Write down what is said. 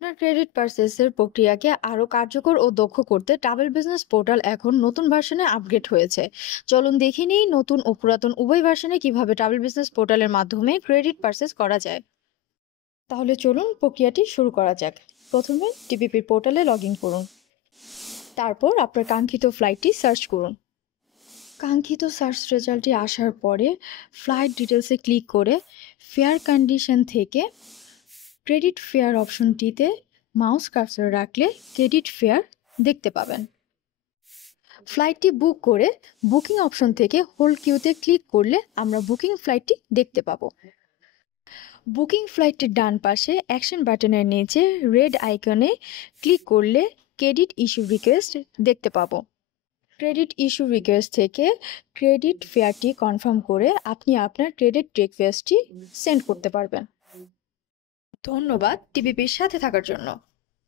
আপনার ক্রেডিট পারচেজের প্রক্রিয়াকে আরো কার্যকর ও দক্ষ করতে ট্রাভেল বিজনেস পোর্টাল এখন নতুন ভার্সনে আপগ্রেড হয়েছে। চলুন দেখে নিই নতুন ও পুরাতন উভয় ভার্সনে কিভাবে ট্রাভেল বিজনেস পোর্টালের মাধ্যমে ক্রেডিট পারচেজ করা যায়। তাহলে চলুন প্রক্রিয়াটি শুরু করা যাক। প্রথমে টিপিপি পোর্টালে লগ ইন করুন। তারপর আপনার কাঙ্ক্ষিত ফ্লাইটটি সার্চ করুন। কাঙ্ক্ষিত সার্চ রেজাল্টটি আসার পরে ফ্লাইট ডিটেলসে ক্লিক করে ফেয়ার কন্ডিশন থেকে ক্রেডিট ফেয়ার অপশনটিতে মাউস কার্সর রাখলে ক্রেডিট ফেয়ার দেখতে পাবেন। ফ্লাইটটি বুক করে বুকিং অপশন থেকে হোল্ড কিউতে ক্লিক করলে আমরা বুকিং ফ্লাইটটি দেখতে পাবো। বুকিং ফ্লাইটটির ডান পাশে অ্যাকশন বাটনের নিচে রেড আইকনে ক্লিক করলে ক্রেডিট ইস্যু রিকোয়েস্ট দেখতে পাবো। ক্রেডিট ইস্যু রিকোয়েস্ট থেকে ক্রেডিট ফেয়ারটি কনফার্ম করে আপনি আপনার ক্রেডিট রিকোয়েস্টটি সেন্ড করতে পারবেন। ধন্যবাদ টিপিপির সাথে থাকার জন্য।